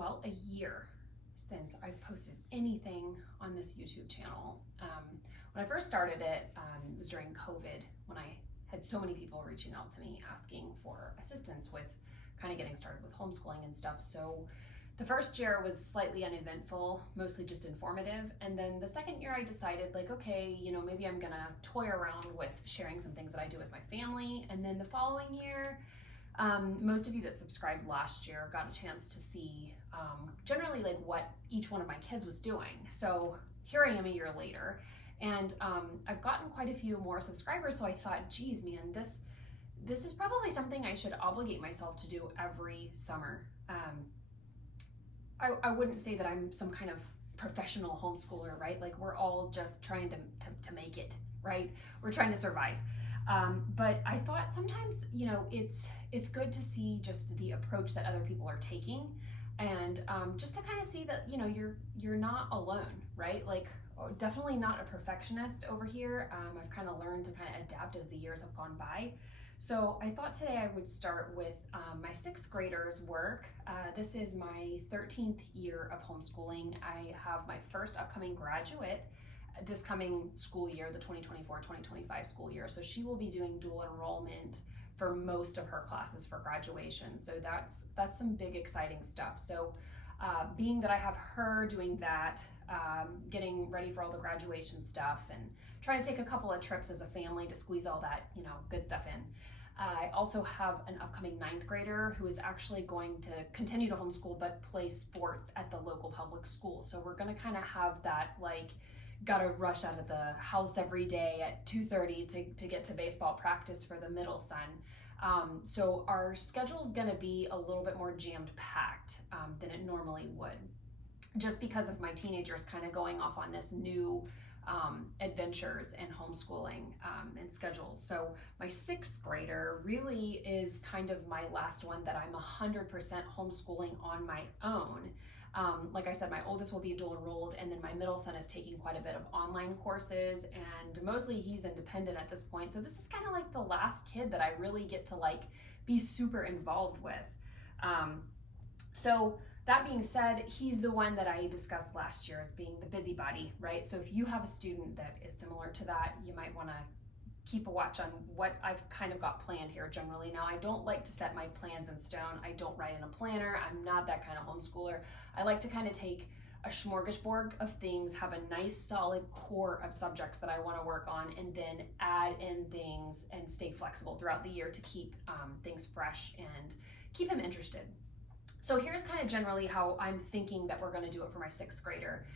a year since I've posted anything on this YouTube channel. When I first started it, it was during COVID, when I had so many people reaching out to me asking for assistance with kind of getting started with homeschooling and stuff. So the first year was slightly uneventful, mostly just informative. And then the second year I decided, like, okay, maybe I'm gonna toy around with sharing some things that I do with my family. And then the following year, most of you that subscribed last year got a chance to see generally like what each one of my kids was doing. So here I am a year later, and I've gotten quite a few more subscribers. So I thought, geez, man, this is probably something I should obligate myself to do every summer. I wouldn't say that I'm some kind of professional homeschooler, right? Like, we're all just trying to make it, right? We're trying to survive. But I thought sometimes, it's good to see just the approach that other people are taking, and just to kind of see that, you're not alone, right? Like, definitely not a perfectionist over here. I've kind of learned to kind of adapt as the years have gone by. So I thought today I would start with my sixth graders' work. This is my 13th year of homeschooling. I have my first upcoming graduate this coming school year, the 2024-2025 school year. So she will be doing dual enrollment for most of her classes for graduation. So that's some big, exciting stuff. So being that I have her doing that, getting ready for all the graduation stuff, and trying to take a couple of trips as a family to squeeze all that, good stuff in. I also have an upcoming ninth grader who is actually going to continue to homeschool but play sports at the local public school. So we're going to kind of have that, like, gotta rush out of the house every day at 2:30 to get to baseball practice for the middle son. So our schedule is gonna be a little bit more jammed packed than it normally would, just because of my teenagers kind of going off on this new adventures and homeschooling and schedules. So my sixth grader really is kind of my last one that I'm 100% homeschooling on my own. Like I said, my oldest will be dual enrolled, and then my middle son is taking quite a bit of online courses, and mostly he's independent at this point. So this is kind of like the last kid that I really get to like be super involved with. So that being said, he's the one that I discussed last year as being the busybody, right? So if you have a student that is similar to that, you might want to keep a watch on what I've kind of got planned here generally. Now, I don't like to set my plans in stone. I don't write in a planner. I'm not that kind of homeschooler. I like to kind of take a smorgasbord of things, have a nice solid core of subjects that I want to work on, and then add in things and stay flexible throughout the year to keep things fresh and keep him interested. So here's kind of generally how I'm thinking that we're going to do it for my sixth grader.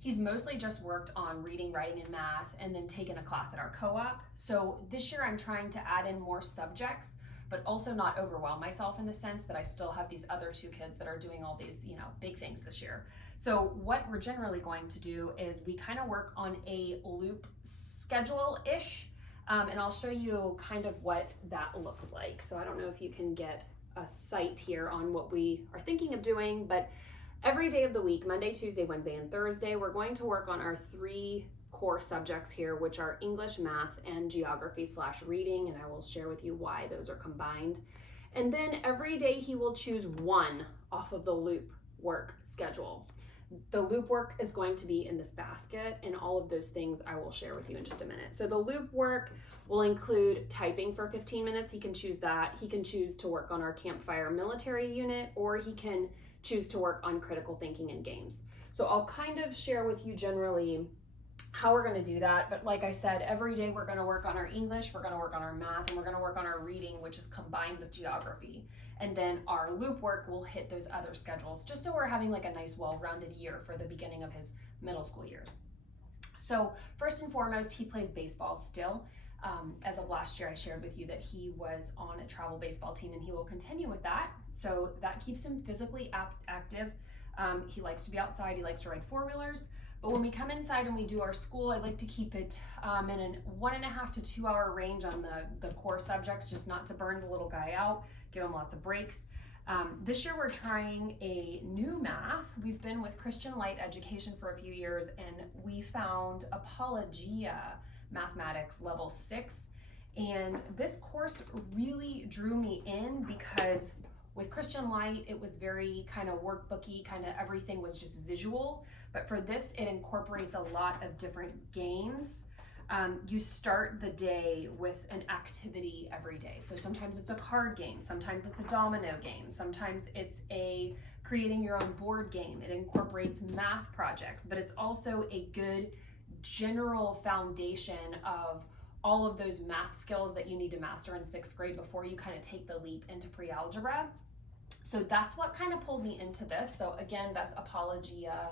He's mostly just worked on reading, writing, and math, and then taken a class at our co-op. So this year I'm trying to add in more subjects, but also not overwhelm myself in the sense that I still have these other two kids that are doing all these, big things this year. So what we're generally going to do is we kind of work on a loop schedule-ish, and I'll show you kind of what that looks like. So I don't know if you can get a sight here on what we are thinking of doing, but every day of the week, Monday, Tuesday, Wednesday, and Thursday, we're going to work on our three core subjects here, which are English, math, and geography/reading, and I will share with you why those are combined. And then every day he will choose one off of the loop work schedule. The loop work is going to be in this basket, and all of those things I will share with you in just a minute. So the loop work will include typing for 15 minutes. He can choose that. He can choose to work on our campfire military unit, or he can choose to work on critical thinking and games. So I'll kind of share with you generally how we're going to do that. But like I said, every day we're going to work on our English, we're going to work on our math, and we're going to work on our reading, which is combined with geography. And then our loop work will hit those other schedules, just so we're having like a nice well-rounded year for the beginning of his middle school years. So first and foremost, he plays baseball still. As of last year, I shared with you that he was on a travel baseball team, and he will continue with that. So that keeps him physically active. He likes to be outside. He likes to ride four-wheelers. But when we come inside and we do our school, I like to keep it in a 1.5 to 2 hour range on the core subjects, just not to burn the little guy out, give him lots of breaks. This year we're trying a new math. We've been with Christian Light Education for a few years, and we found Apologia Mathematics Level 6. And this course really drew me in because With Christian Light, it was very kind of workbooky, kind of everything was just visual. But for this, it incorporates a lot of different games. You start the day with an activity every day. So sometimes it's a card game, sometimes it's a domino game, sometimes it's a creating your own board game. It incorporates math projects, but it's also a good general foundation of all of those math skills that you need to master in 6th grade before you kind of take the leap into pre-algebra. So that's what kind of pulled me into this. So again, that's Apologia,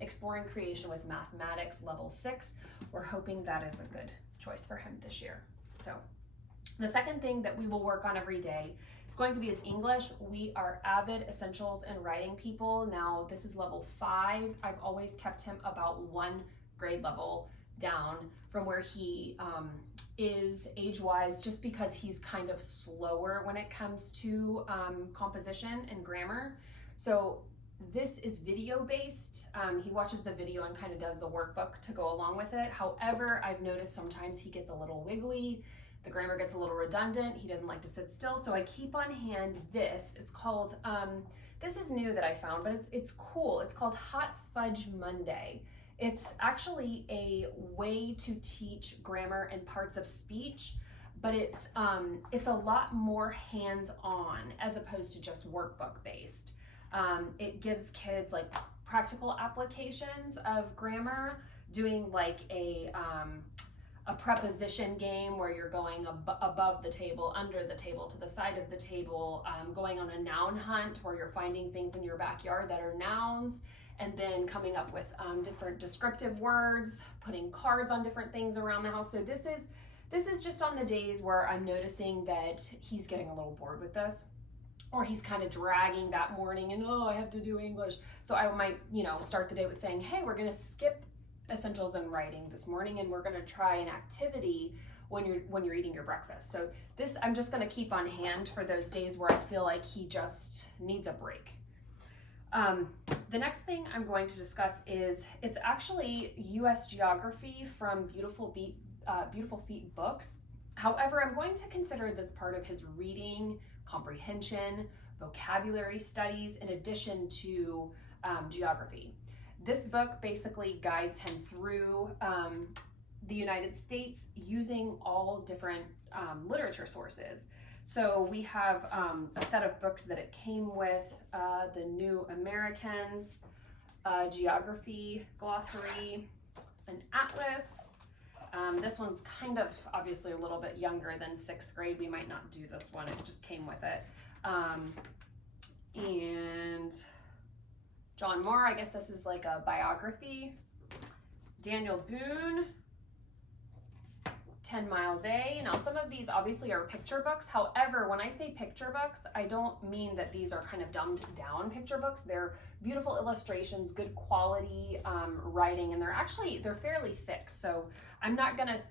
Exploring Creation with Mathematics, level 6. We're hoping that is a good choice for him this year. So the second thing that we will work on every day is going to be his English. We are avid essentials and writing people. Now this is level 5. I've always kept him about 1 grade level down from where he is age-wise, just because he's kind of slower when it comes to composition and grammar. So this is video-based. He watches the video and kind of does the workbook to go along with it. However, I've noticed sometimes he gets a little wiggly, the grammar gets a little redundant, he doesn't like to sit still, so I keep on hand this. It's called, this is new that I found, but it's cool. It's called Hot Fudge Monday. It's actually a way to teach grammar and parts of speech, but it's a lot more hands-on as opposed to just workbook-based. It gives kids like practical applications of grammar, doing like a preposition game where you're going above the table, under the table, to the side of the table, going on a noun hunt where you're finding things in your backyard that are nouns, and then coming up with different descriptive words, putting cards on different things around the house. So this is just on the days where I'm noticing that he's getting a little bored with this, or he's kind of dragging that morning and, oh, I have to do English. So I might, start the day with saying, hey, we're gonna skip essentials and writing this morning, and we're gonna try an activity when you're eating your breakfast. So this, I'm just gonna keep on hand for those days where I feel like he just needs a break. The next thing I'm going to discuss is, it's actually U.S. geography from Beautiful Feet books. However, I'm going to consider this part of his reading, comprehension, vocabulary studies, in addition to geography. This book basically guides him through the United States using all different literature sources. So we have a set of books that it came with, the New Americans, geography glossary, an atlas. This one's kind of obviously a little bit younger than 6th grade. We might not do this one, it just came with it. And John Moore, I guess this is like a biography. Daniel Boone, 10 Mile Day. Now some of these obviously are picture books. However, when I say picture books, I don't mean that these are kind of dumbed down picture books. They're beautiful illustrations, good quality writing, and they're fairly thick. So I'm not gonna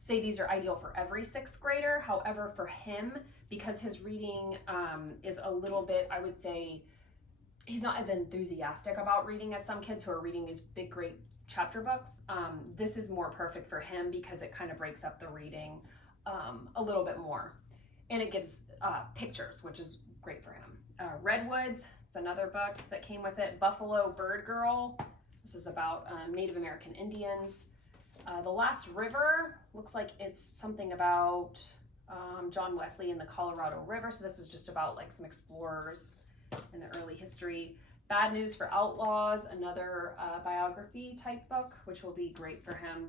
say these are ideal for every 6th grader. However, for him, because his reading is a little bit, I would say, he's not as enthusiastic about reading as some kids who are reading these big, great chapter books. This is more perfect for him because it kind of breaks up the reading a little bit more, and it gives pictures, which is great for him. Redwoods, it's another book that came with it. Buffalo Bird Girl, this is about Native American Indians. The Last River, looks like it's something about John Wesley and the Colorado River, so this is just about like some explorers in the early history. Bad News for Outlaws, another biography type book, which will be great for him.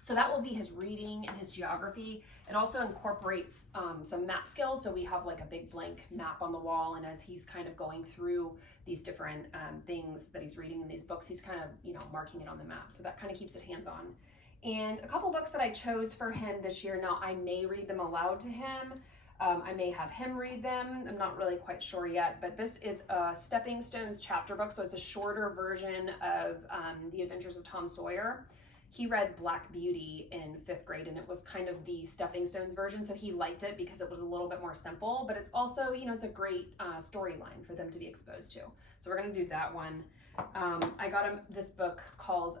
So that will be his reading and his geography. It also incorporates some map skills. So we have like a big blank map on the wall, and as he's kind of going through these different things that he's reading in these books, he's kind of, marking it on the map. So that kind of keeps it hands-on. And a couple books that I chose for him this year. Now I may read them aloud to him. I may have him read them. I'm not really quite sure yet, but this is a Stepping Stones chapter book. So it's a shorter version of The Adventures of Tom Sawyer. He read Black Beauty in 5th grade, and it was kind of the Stepping Stones version. So he liked it because it was a little bit more simple, but it's also, it's a great storyline for them to be exposed to. So we're going to do that one. I got him this book called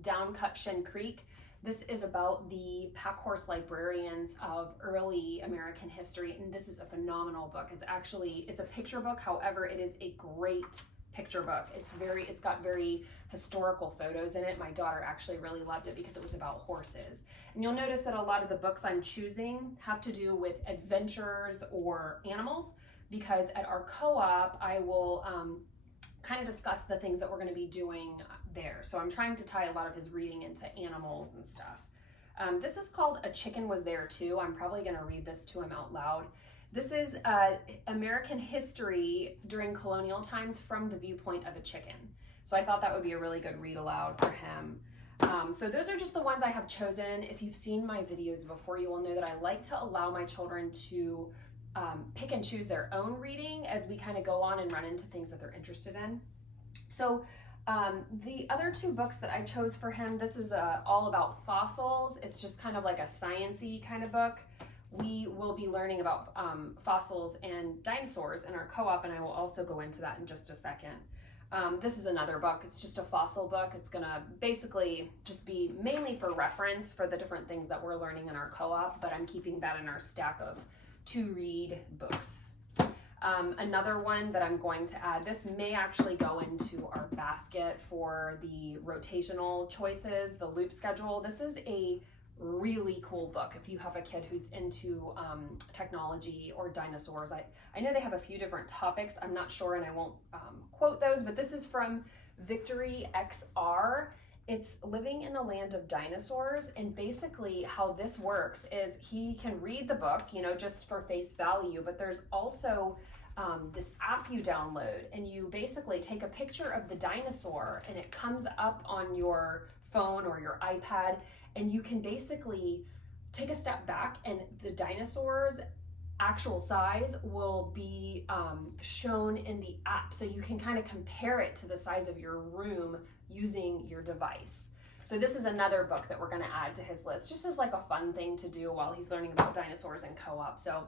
Down Cut Shin Creek. This is about the pack horse librarians of early American history, and this is a phenomenal book. It's a picture book. However, it is a great picture book. It's got very historical photos in it. My daughter actually really loved it because it was about horses. And you'll notice that a lot of the books I'm choosing have to do with adventures or animals, because at our co-op I will kind of discuss the things that we're going to be doing there. So I'm trying to tie a lot of his reading into animals and stuff. This is called A Chicken Was There Too. I'm probably going to read this to him out loud. This is American history during colonial times from the viewpoint of a chicken. So I thought that would be a really good read aloud for him. So those are just the ones I have chosen. If you've seen my videos before, you will know that I like to allow my children to pick and choose their own reading as we kind of go on and run into things that they're interested in. So the other two books that I chose for him, this is all about fossils. It's just kind of like a science-y kind of book. We will be learning about fossils and dinosaurs in our co-op, and I will also go into that in just a second. This is another book. It's just a fossil book. It's gonna basically just be mainly for reference for the different things that we're learning in our co-op, but I'm keeping that in our stack of to-read books. Another one that I'm going to add, this may actually go into our basket for the rotational choices, the loop schedule. This is a really cool book if you have a kid who's into technology or dinosaurs. I know they have a few different topics. I'm not sure, and I won't quote those, but this is from Victory XR. It's Living in the Land of Dinosaurs, and basically how this works is he can read the book, you know, just for face value, but there's also this app you download, and you basically take a picture of the dinosaur and it comes up on your phone or your iPad, and you can basically take a step back and the dinosaur's actual size will be shown in the app, so you can kind of compare it to the size of your room using your device. So this is another book that we're going to add to his list, just as like a fun thing to do while he's learning about dinosaurs in co-op. So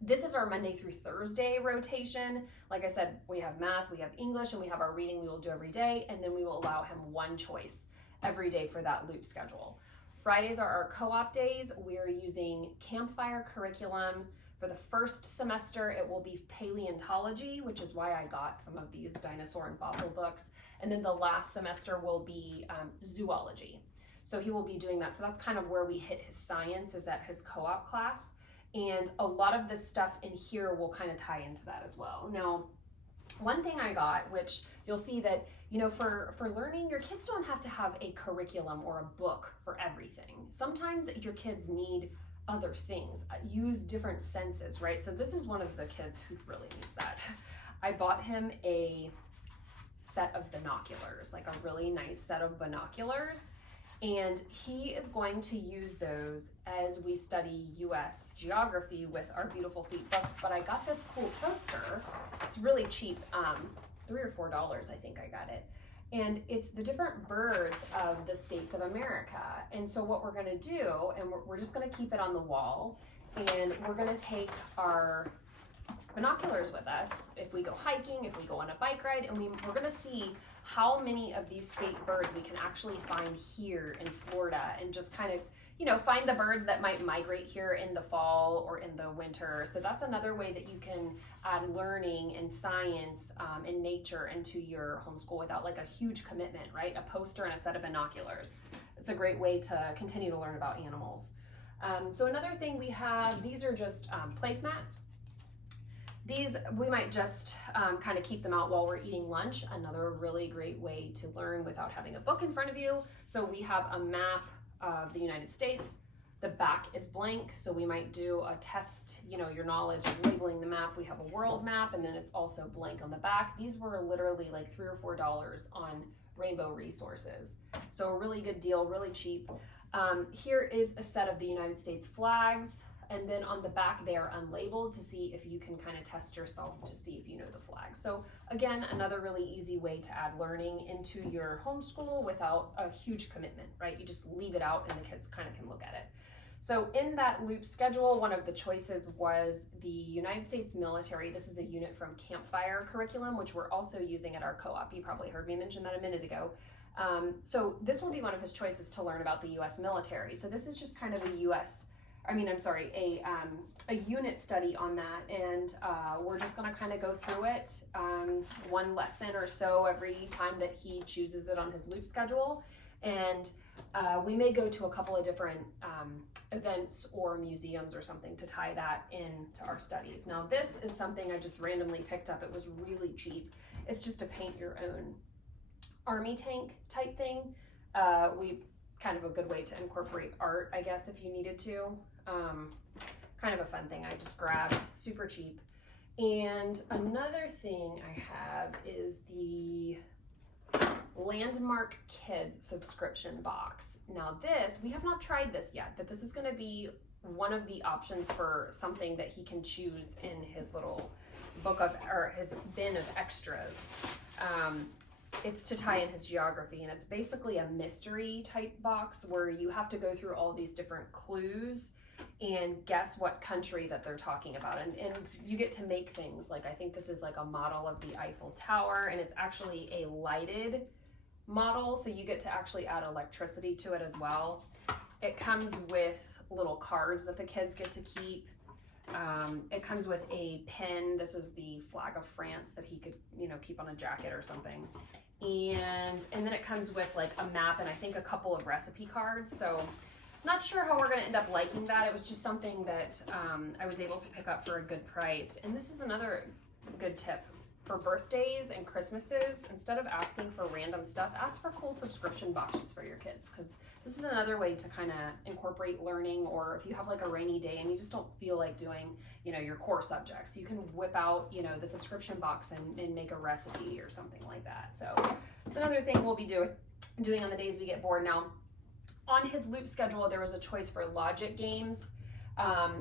this is our Monday through Thursday rotation. Like I said, we have math, we have English, and we have our reading we will do every day, and then we will allow him one choice every day for that loop schedule. Fridays are our co-op days. We're using Campfire curriculum. For the first semester, it will be paleontology, which is why I got some of these dinosaur and fossil books. And then the last semester will be zoology. So he will be doing that. So that's kind of where we hit his science, is at his co-op class. And a lot of this stuff in here will kind of tie into that as well. Now, one thing I got, which you'll see that, you know, for learning, your kids don't have to have a curriculum or a book for everything. Sometimes your kids need other things, use different senses, right? So this is one of the kids who really needs that. I bought him a set of binoculars, like a really nice set of binoculars, and he is going to use those as we study US geography with our Beautiful Feet books. But I got this cool poster. It's really cheap, $3 or $4 I think I got it. And it's the different birds of the states of America. And so what we're gonna do, and we're just gonna keep it on the wall, and we're gonna take our binoculars with us if we go hiking, if we go on a bike ride, and we're gonna see how many of these state birds we can actually find here in Florida, and just kind of, you know, find the birds that might migrate here in the fall or in the winter. So that's another way that you can add learning and science and nature into your homeschool without like a huge commitment, right? A poster and a set of binoculars. It's a great way to continue to learn about animals. So another thing we have, these are just placemats. These, we might just kind of keep them out while we're eating lunch. Another really great way to learn without having a book in front of you. So we have a map of the United States. The back is blank, so we might do a test, you know, your knowledge of labeling the map. We have a world map, and then it's also blank on the back. These were literally like $3 or $4 on Rainbow Resources. So a really good deal, really cheap. Here is a set of the United States flags, and then on the back they are unlabeled to see if you can kind of test yourself to see if you know the flag. So again, another really easy way to add learning into your homeschool without a huge commitment, right? You just leave it out and the kids kind of can look at it. So in that loop schedule, one of the choices was the United States military. This is a unit from Campfire curriculum, which we're also using at our co-op. You probably heard me mention that a minute ago. So this will be one of his choices to learn about the U.S. military. So this is just kind of a unit study on that, and we're just going to kind of go through it, one lesson or so every time that he chooses it on his loop schedule. And we may go to a couple of different events or museums or something to tie that into our studies. Now this is something I just randomly picked up. It was really cheap. It's just a paint your own army tank type thing. We kind of a good way to incorporate art, I guess, if you needed to. Kind of a fun thing I just grabbed, super cheap. And another thing I have is the Landmark Kids subscription box. Now this, we have not tried this yet, but this is going to be one of the options for something that he can choose in his little book of, or his bin of extras. It's to tie in his geography, and it's basically a mystery type box where you have to go through all these different clues and guess what country that they're talking about. And you get to make things like, I think this is like a model of the Eiffel Tower, and it's actually a lighted model, so you get to actually add electricity to it as well. It comes with little cards that the kids get to keep. It comes with a pin. This is the flag of France that he could, keep on a jacket or something. And then it comes with like a map and I think a couple of recipe cards. So not sure how we're going to end up liking that. It was just something that I was able to pick up for a good price. And this is another good tip. For birthdays and Christmases, instead of asking for random stuff, ask for cool subscription boxes for your kids, because this is another way to kind of incorporate learning. Or if you have like a rainy day and you just don't feel like doing, your core subjects, you can whip out, the subscription box and make a recipe or something like that. So it's another thing we'll be doing on the days we get bored. Now, on his loop schedule, there was a choice for logic games.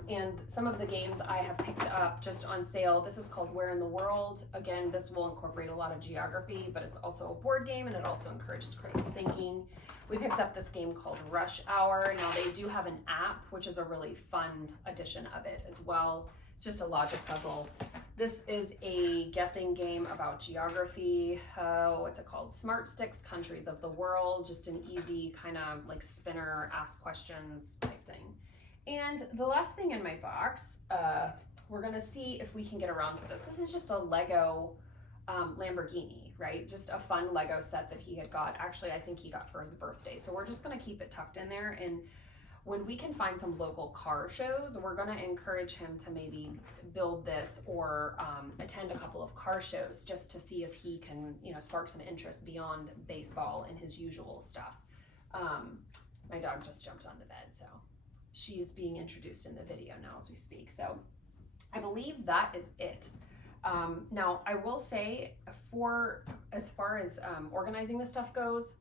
And some of the games I have picked up just on sale. This is called Where in the World. Again, this will incorporate a lot of geography, but it's also a board game and it also encourages critical thinking. We picked up this game called Rush Hour. Now they do have an app, which is a really fun edition of it as well. It's just a logic puzzle. This is a guessing game about geography. What's it called? Smart Sticks, Countries of the World. Just an easy kind of like spinner, ask questions type thing. And the last thing in my box, we're gonna see if we can get around to this. This is just a Lego Lamborghini, right? Just a fun Lego set that he had got. Actually, I think he got for his birthday. So we're just gonna keep it tucked in there. And when we can find some local car shows, we're gonna encourage him to maybe build this or attend a couple of car shows just to see if he can, spark some interest beyond baseball and his usual stuff. My dog just jumped onto bed, so she's being introduced in the video now as we speak. So I believe that is it. Now I will say, as far as organizing this stuff goes,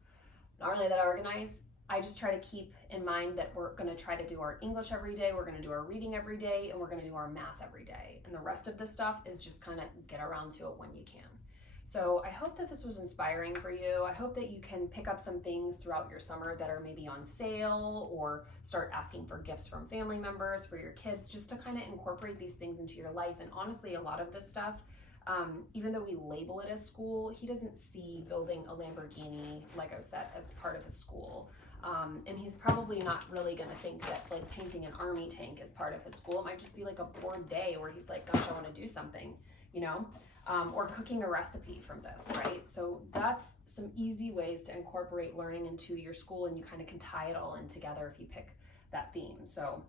not really that organized. I just try to keep in mind that we're going to try to do our English every day, we're going to do our reading every day, and we're going to do our math every day. And the rest of this stuff is just kind of get around to it when you can. So I hope that this was inspiring for you. I hope that you can pick up some things throughout your summer that are maybe on sale, or start asking for gifts from family members for your kids, just to kind of incorporate these things into your life. And honestly, a lot of this stuff, even though we label it as school, he doesn't see building a Lamborghini Lego set as part of his school. And he's probably not really going to think that like painting an army tank is part of his school. It might just be like a bored day where he's like, gosh, I want to do something, or cooking a recipe from this, right? So that's some easy ways to incorporate learning into your school, and you kind of can tie it all in together if you pick that theme. So,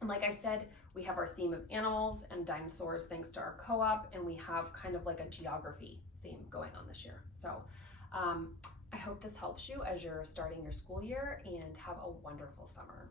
and like I said, we have our theme of animals and dinosaurs thanks to our co-op, and we have kind of like a geography theme going on this year. So I hope this helps you as you're starting your school year, and have a wonderful summer.